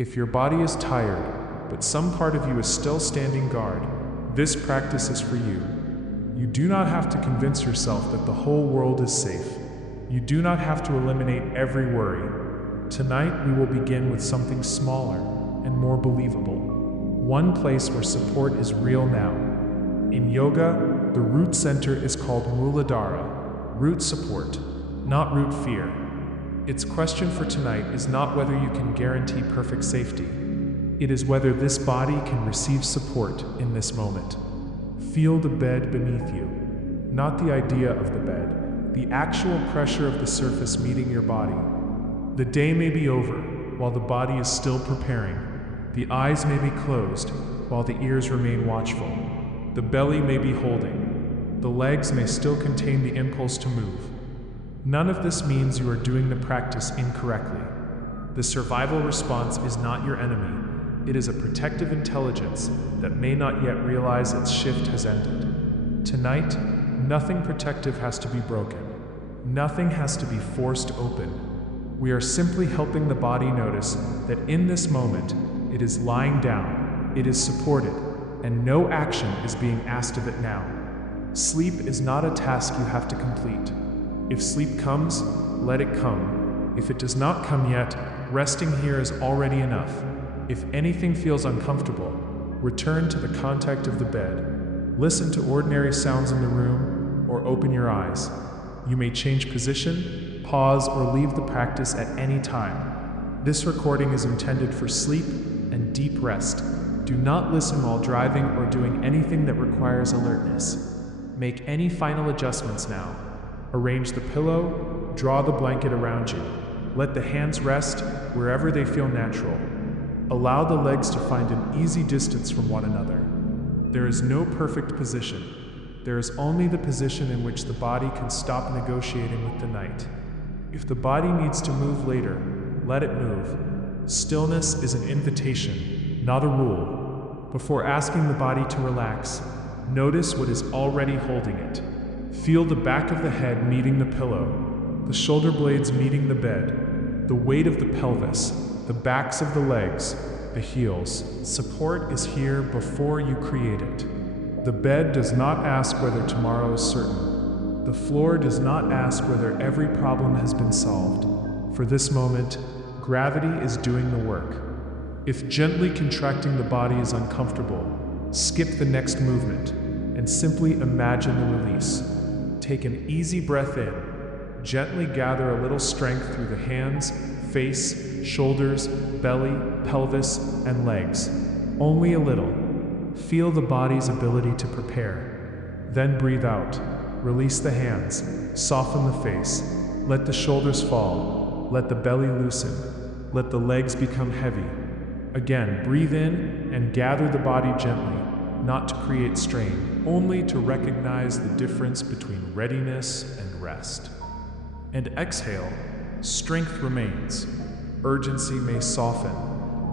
If your body is tired, but some part of you is still standing guard, this practice is for you. You do not have to convince yourself that the whole world is safe. You do not have to eliminate every worry. Tonight we will begin with something smaller and more believable. One place where support is real now. In yoga, the root center is called Muladhara, root support, not root fear. Its question for tonight is not whether you can guarantee perfect safety. It is whether this body can receive support in this moment. Feel the bed beneath you, not the idea of the bed, the actual pressure of the surface meeting your body. The day may be over while the body is still preparing. The eyes may be closed while the ears remain watchful. The belly may be holding. The legs may still contain the impulse to move. None of this means you are doing the practice incorrectly. The survival response is not your enemy. It is a protective intelligence that may not yet realize its shift has ended. Tonight, nothing protective has to be broken. Nothing has to be forced open. We are simply helping the body notice that in this moment, it is lying down, it is supported, and no action is being asked of it now. Sleep is not a task you have to complete. If sleep comes, let it come. If it does not come yet, resting here is already enough. If anything feels uncomfortable, return to the contact of the bed. Listen to ordinary sounds in the room, or open your eyes. You may change position, pause, or leave the practice at any time. This recording is intended for sleep and deep rest. Do not listen while driving or doing anything that requires alertness. Make any final adjustments now. Arrange the pillow, draw the blanket around you. Let the hands rest wherever they feel natural. Allow the legs to find an easy distance from one another. There is no perfect position. There is only the position in which the body can stop negotiating with the night. If the body needs to move later, let it move. Stillness is an invitation, not a rule. Before asking the body to relax, notice what is already holding it. Feel the back of the head meeting the pillow, the shoulder blades meeting the bed, the weight of the pelvis, the backs of the legs, the heels. Support is here before you create it. The bed does not ask whether tomorrow is certain. The floor does not ask whether every problem has been solved. For this moment, gravity is doing the work. If gently contracting the body is uncomfortable, skip the next movement and simply imagine the release. Take an easy breath in. Gently gather a little strength through the hands, face, shoulders, belly, pelvis, and legs. Only a little. Feel the body's ability to prepare. Then breathe out. Release the hands. Soften the face. Let the shoulders fall. Let the belly loosen. Let the legs become heavy. Again, breathe in and gather the body gently, not to create strain, only to recognize the difference between readiness and rest. And exhale, strength remains. Urgency may soften.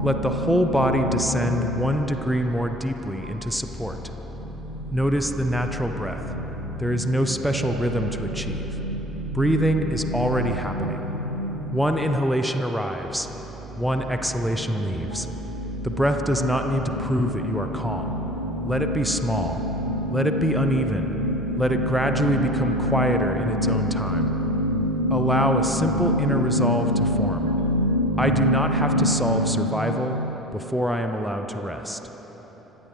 Let the whole body descend 1 degree more deeply into support. Notice the natural breath. There is no special rhythm to achieve. Breathing is already happening. One inhalation arrives, one exhalation leaves. The breath does not need to prove that you are calm. Let it be small. Let it be uneven. Let it gradually become quieter in its own time. Allow a simple inner resolve to form. I do not have to solve survival before I am allowed to rest.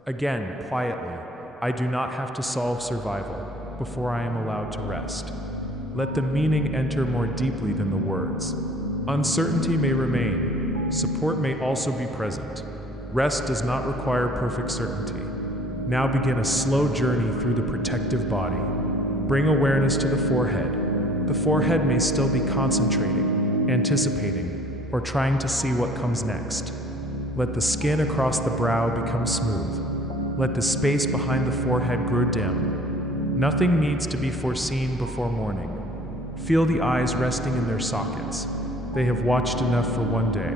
Again, quietly, I do not have to solve survival before I am allowed to rest. Let the meaning enter more deeply than the words. Uncertainty may remain. Support may also be present. Rest does not require perfect certainty. Now begin a slow journey through the protective body. Bring awareness to the forehead. The forehead may still be concentrating, anticipating, or trying to see what comes next. Let the skin across the brow become smooth. Let the space behind the forehead grow dim. Nothing needs to be foreseen before morning. Feel the eyes resting in their sockets. They have watched enough for one day.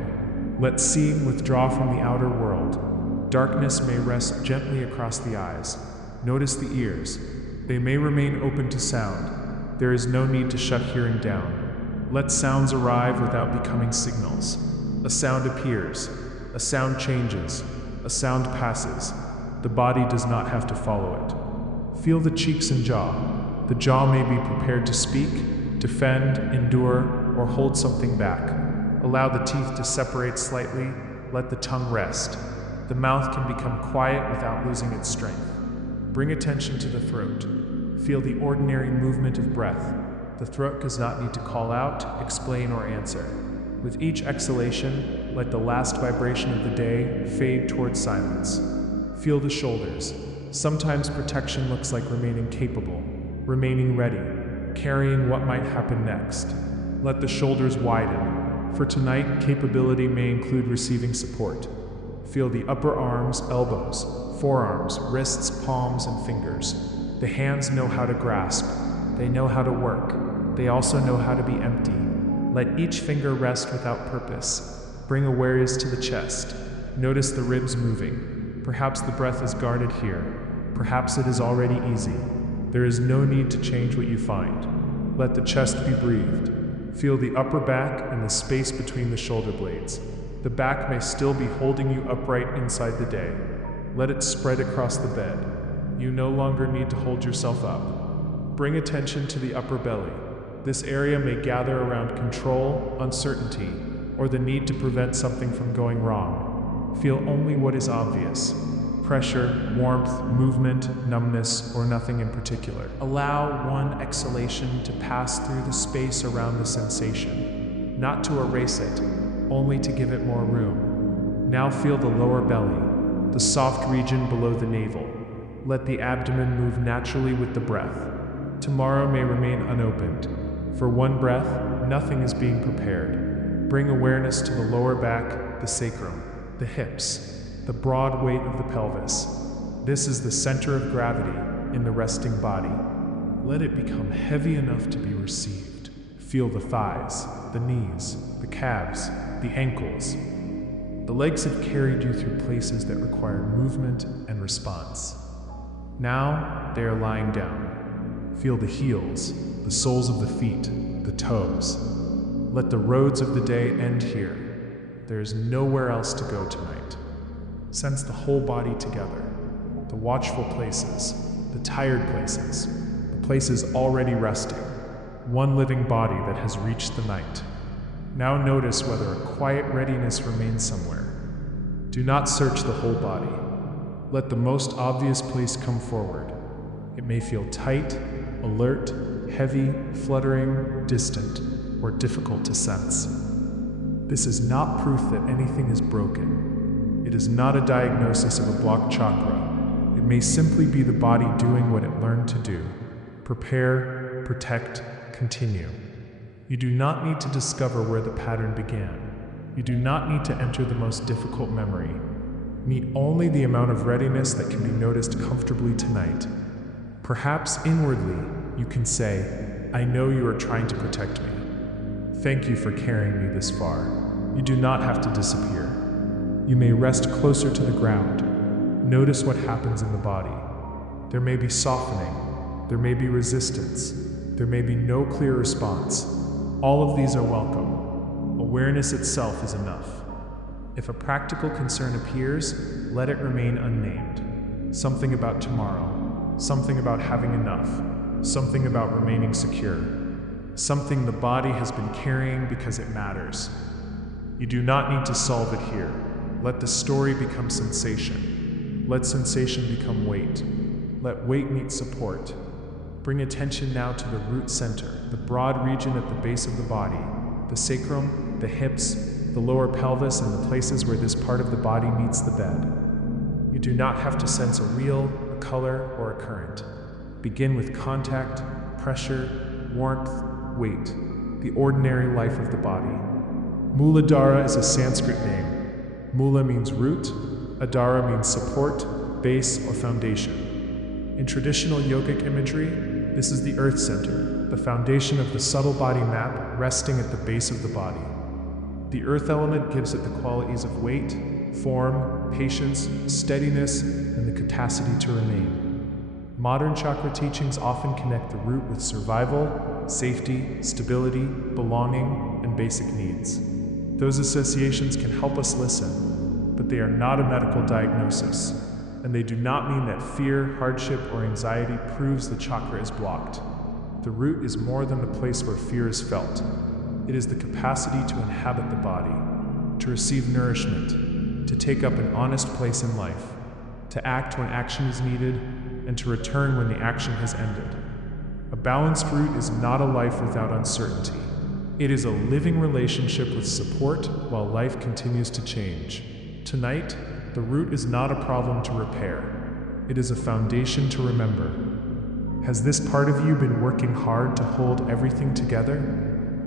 Let seeing withdraw from the outer world. Darkness may rest gently across the eyes. Notice the ears. They may remain open to sound. There is no need to shut hearing down. Let sounds arrive without becoming signals. A sound appears. A sound changes, a sound passes. The body does not have to follow it. Feel the cheeks and jaw. The jaw may be prepared to speak, defend, endure, or hold something back. Allow the teeth to separate slightly, let the tongue rest. The mouth can become quiet without losing its strength. Bring attention to the throat. Feel the ordinary movement of breath. The throat does not need to call out, explain, or answer. With each exhalation, let the last vibration of the day fade towards silence. Feel the shoulders. Sometimes protection looks like remaining capable, remaining ready, carrying what might happen next. Let the shoulders widen. For tonight, capability may include receiving support. Feel the upper arms, elbows, forearms, wrists, palms, and fingers. The hands know how to grasp. They know how to work. They also know how to be empty. Let each finger rest without purpose. Bring awareness to the chest. Notice the ribs moving. Perhaps the breath is guarded here. Perhaps it is already easy. There is no need to change what you find. Let the chest be breathed. Feel the upper back and the space between the shoulder blades. The back may still be holding you upright inside the day. Let it spread across the bed. You no longer need to hold yourself up. Bring attention to the upper belly. This area may gather around control, uncertainty, or the need to prevent something from going wrong. Feel only what is obvious. Pressure, warmth, movement, numbness, or nothing in particular. Allow one exhalation to pass through the space around the sensation, not to erase it, only to give it more room. Now feel the lower belly, the soft region below the navel. Let the abdomen move naturally with the breath. Tomorrow may remain unopened. For one breath, nothing is being prepared. Bring awareness to the lower back, the sacrum, the hips, the broad weight of the pelvis. This is the center of gravity in the resting body. Let it become heavy enough to be received. Feel the thighs, the knees, the calves, the ankles. The legs have carried you through places that require movement and response. Now they are lying down. Feel the heels, the soles of the feet, the toes. Let the roads of the day end here. There is nowhere else to go tonight. Sense the whole body together. The watchful places, the tired places, the places already resting. One living body that has reached the night. Now notice whether a quiet readiness remains somewhere. Do not search the whole body. Let the most obvious place come forward. It may feel tight, alert, heavy, fluttering, distant, or difficult to sense. This is not proof that anything is broken. It is not a diagnosis of a blocked chakra. It may simply be the body doing what it learned to do. Prepare, protect, continue. You do not need to discover where the pattern began. You do not need to enter the most difficult memory. Meet only the amount of readiness that can be noticed comfortably tonight. Perhaps inwardly, you can say, I know you are trying to protect me. Thank you for carrying me this far. You do not have to disappear. You may rest closer to the ground. Notice what happens in the body. There may be softening. There may be resistance. There may be no clear response. All of these are welcome. Awareness itself is enough. If a practical concern appears, let it remain unnamed. Something about tomorrow. Something about having enough. Something about remaining secure. Something the body has been carrying because it matters. You do not need to solve it here. Let the story become sensation. Let sensation become weight. Let weight meet support. Bring attention now to the root center, the broad region at the base of the body, the sacrum, the hips, the lower pelvis, and the places where this part of the body meets the bed. You do not have to sense a wheel, a color, or a current. Begin with contact, pressure, warmth, weight, the ordinary life of the body. Muladhara is a Sanskrit name. Mula means root, Adhara means support, base, or foundation. In traditional yogic imagery, this is the earth center, the foundation of the subtle body map resting at the base of the body. The earth element gives it the qualities of weight, form, patience, steadiness, and the capacity to remain. Modern chakra teachings often connect the root with survival, safety, stability, belonging, and basic needs. Those associations can help us listen. but they are not a medical diagnosis, and they do not mean that fear, hardship, or anxiety proves the chakra is blocked. The root is more than the place where fear is felt. It is the capacity to inhabit the body, to receive nourishment, to take up an honest place in life, to act when action is needed, and to return when the action has ended. A balanced root is not a life without uncertainty. It is a living relationship with support while life continues to change. Tonight, the root is not a problem to repair. It is a foundation to remember. Has this part of you been working hard to hold everything together?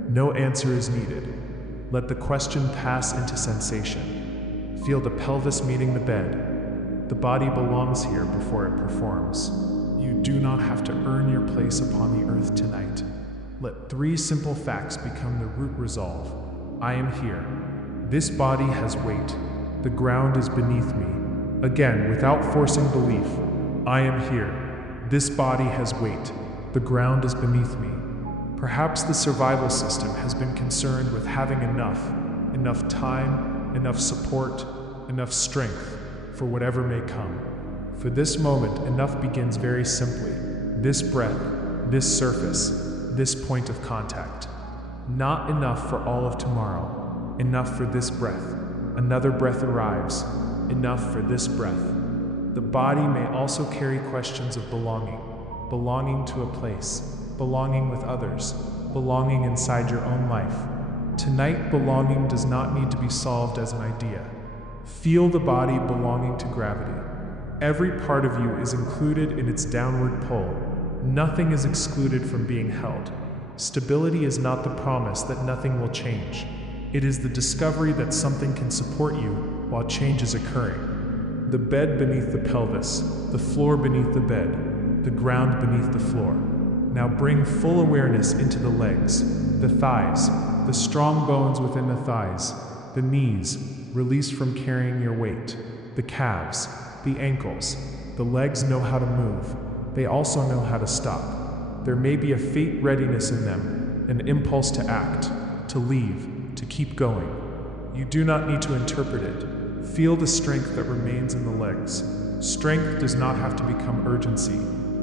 No answer is needed. Let the question pass into sensation. Feel the pelvis meeting the bed. The body belongs here before it performs. You do not have to earn your place upon the earth tonight. Let 3 simple facts become the root resolve. I am here. This body has weight. The ground is beneath me. Again, without forcing belief. I am here. This body has weight. The ground is beneath me. Perhaps the survival system has been concerned with having enough time, enough support, enough strength for whatever may come. For this moment, enough begins very simply. This breath, this surface, this point of contact. Not enough for all of tomorrow. Enough for this breath. Another breath arrives. Enough for this breath. The body may also carry questions of belonging. Belonging to a place. Belonging with others. Belonging inside your own life. Tonight, belonging does not need to be solved as an idea. Feel the body belonging to gravity. Every part of you is included in its downward pull. Nothing is excluded from being held. Stability is not the promise that nothing will change. It is the discovery that something can support you while change is occurring. The bed beneath the pelvis, the floor beneath the bed, the ground beneath the floor. Now bring full awareness into the legs, the thighs, the strong bones within the thighs, the knees, released from carrying your weight, the calves, the ankles. The legs know how to move. They also know how to stop. There may be a fate readiness in them, an impulse to act, to leave, to keep going. You do not need to interpret it. Feel the strength that remains in the legs. Strength does not have to become urgency.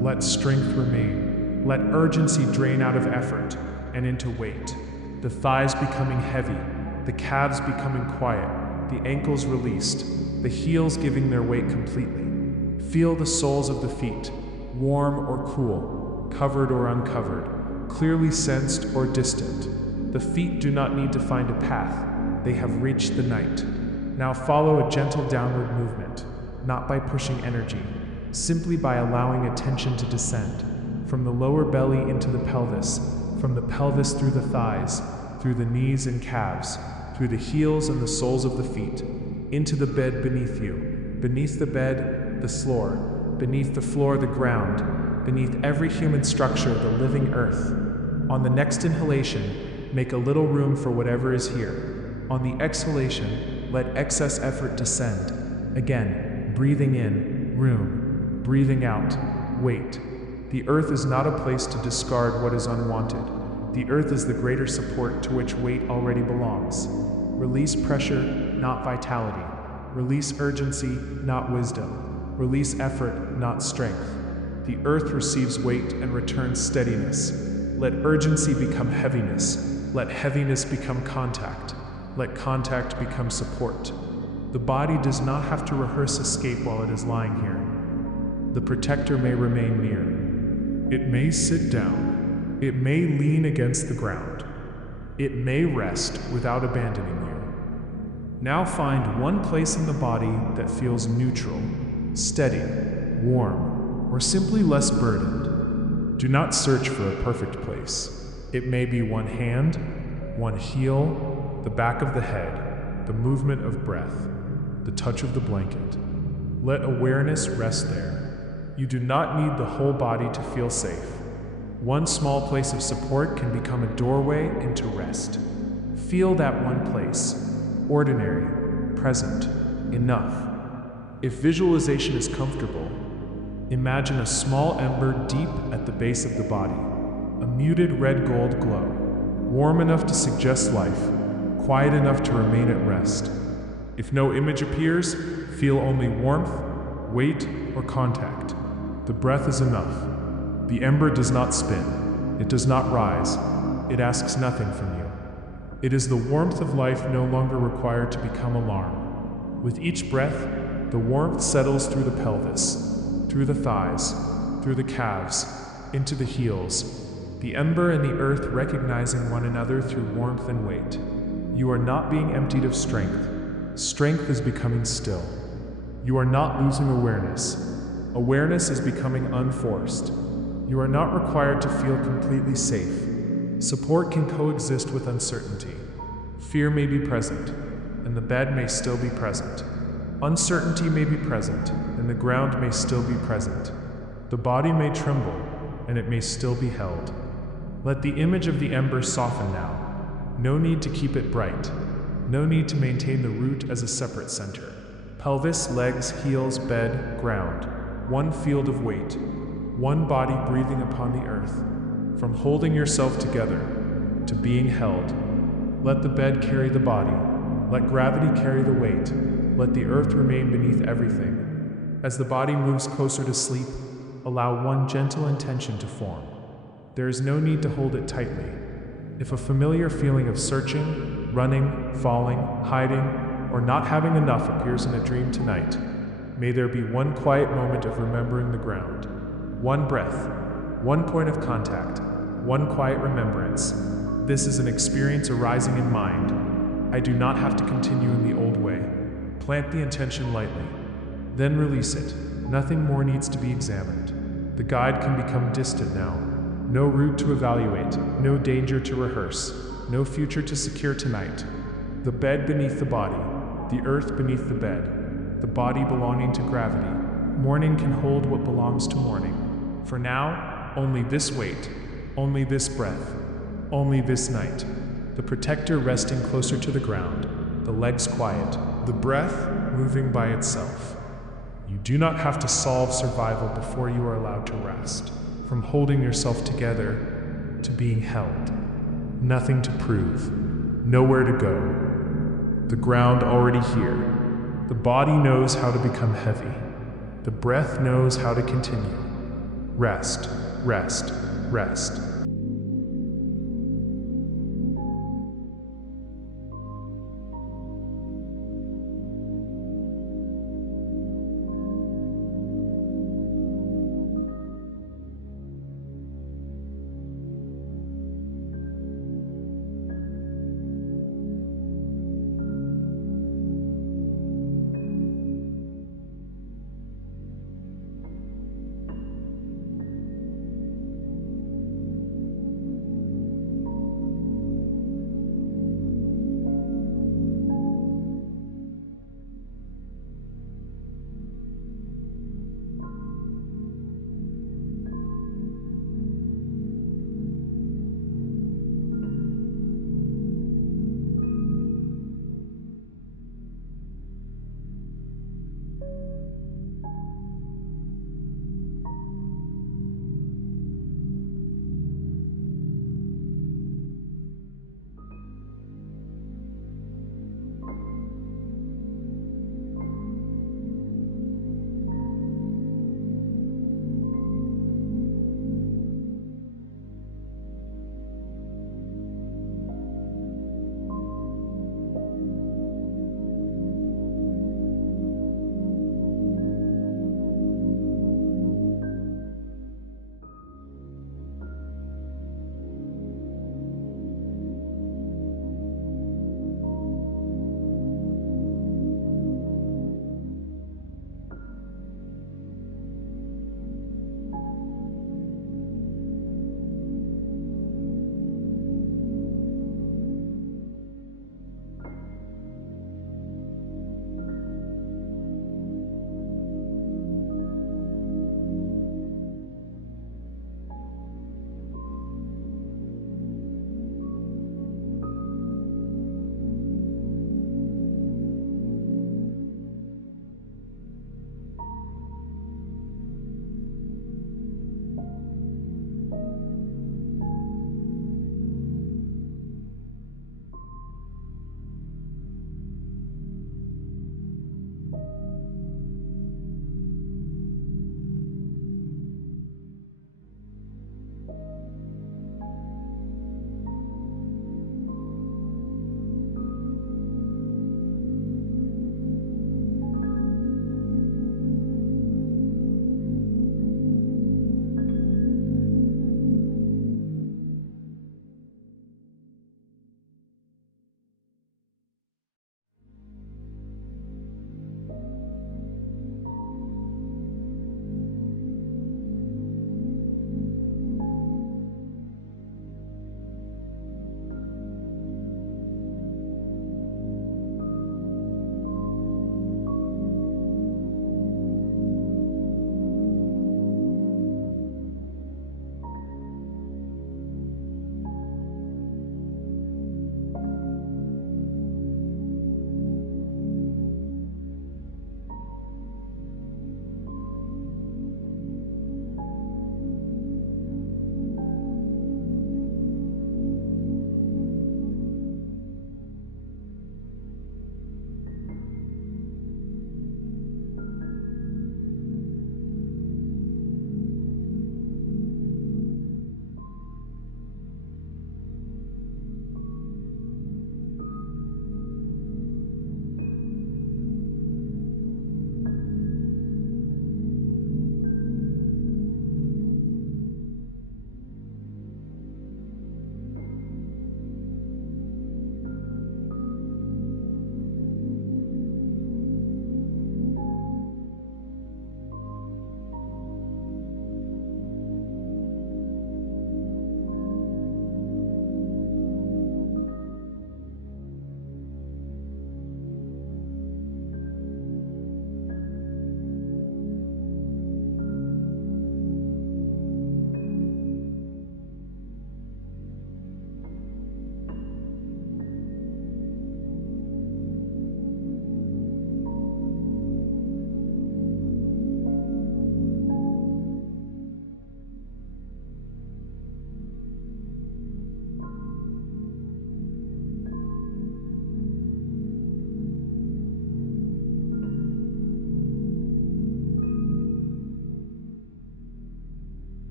Let strength remain. Let urgency drain out of effort and into weight. The thighs becoming heavy, the calves becoming quiet, the ankles released, the heels giving their weight completely. Feel the soles of the feet, warm or cool, covered or uncovered, clearly sensed or distant. The feet do not need to find a path. They have reached the night. Now follow a gentle downward movement, not by pushing energy, simply by allowing attention to descend, from the lower belly into the pelvis, from the pelvis through the thighs, through the knees and calves, through the heels and the soles of the feet, into the bed beneath you, beneath the bed, the floor, beneath the floor, the ground, beneath every human structure, the living earth. On the next inhalation, make a little room for whatever is here. On the exhalation, let excess effort descend. Again, breathing in, room, breathing out, weight. The earth is not a place to discard what is unwanted. The earth is the greater support to which weight already belongs. Release pressure, not vitality. Release urgency, not wisdom. Release effort, not strength. The earth receives weight and returns steadiness. Let urgency become heaviness. Let heaviness become contact. Let contact become support. The body does not have to rehearse escape while it is lying here. The protector may remain near. It may sit down. It may lean against the ground. It may rest without abandoning you. Now find one place in the body that feels neutral, steady, warm, or simply less burdened. Do not search for a perfect place. It may be one hand, one heel, the back of the head, the movement of breath, the touch of the blanket. Let awareness rest there. You do not need the whole body to feel safe. One small place of support can become a doorway into rest. Feel that one place. Ordinary, present, enough. If visualization is comfortable, imagine a small ember deep at the base of the body, a muted red-gold glow, warm enough to suggest life, quiet enough to remain at rest. If no image appears, feel only warmth, weight, or contact. The breath is enough. The ember does not spin. It does not rise. It asks nothing from you. It is the warmth of life no longer required to become alarm. With each breath, the warmth settles through the pelvis, through the thighs, through the calves, into the heels. The ember and the earth recognizing one another through warmth and weight. You are not being emptied of strength. Strength is becoming still. You are not losing awareness. Awareness is becoming unforced. You are not required to feel completely safe. Support can coexist with uncertainty. Fear may be present, and the bed may still be present. Uncertainty may be present, and the ground may still be present. The body may tremble, and it may still be held. Let the image of the ember soften now. No need to keep it bright. No need to maintain the root as a separate center. Pelvis, legs, heels, bed, ground. One field of weight. One body breathing upon the earth. From holding yourself together to being held. Let the bed carry the body. Let gravity carry the weight. Let the earth remain beneath everything. As the body moves closer to sleep, allow one gentle intention to form. There is no need to hold it tightly. If a familiar feeling of searching, running, falling, hiding, or not having enough appears in a dream tonight, may there be one quiet moment of remembering the ground. One breath, one point of contact, one quiet remembrance. This is an experience arising in mind. I do not have to continue in the old way. Plant the intention lightly, then release it. Nothing more needs to be examined. The guide can become distant now. No route to evaluate, no danger to rehearse, no future to secure tonight. The bed beneath the body, the earth beneath the bed, the body belonging to gravity. Morning can hold what belongs to morning. For now, only this weight, only this breath, only this night. The protector resting closer to the ground, the legs quiet, the breath moving by itself. You do not have to solve survival before you are allowed to rest. From holding yourself together to being held. Nothing to prove, nowhere to go. The ground already here. The body knows how to become heavy. The breath knows how to continue. Rest, rest, rest.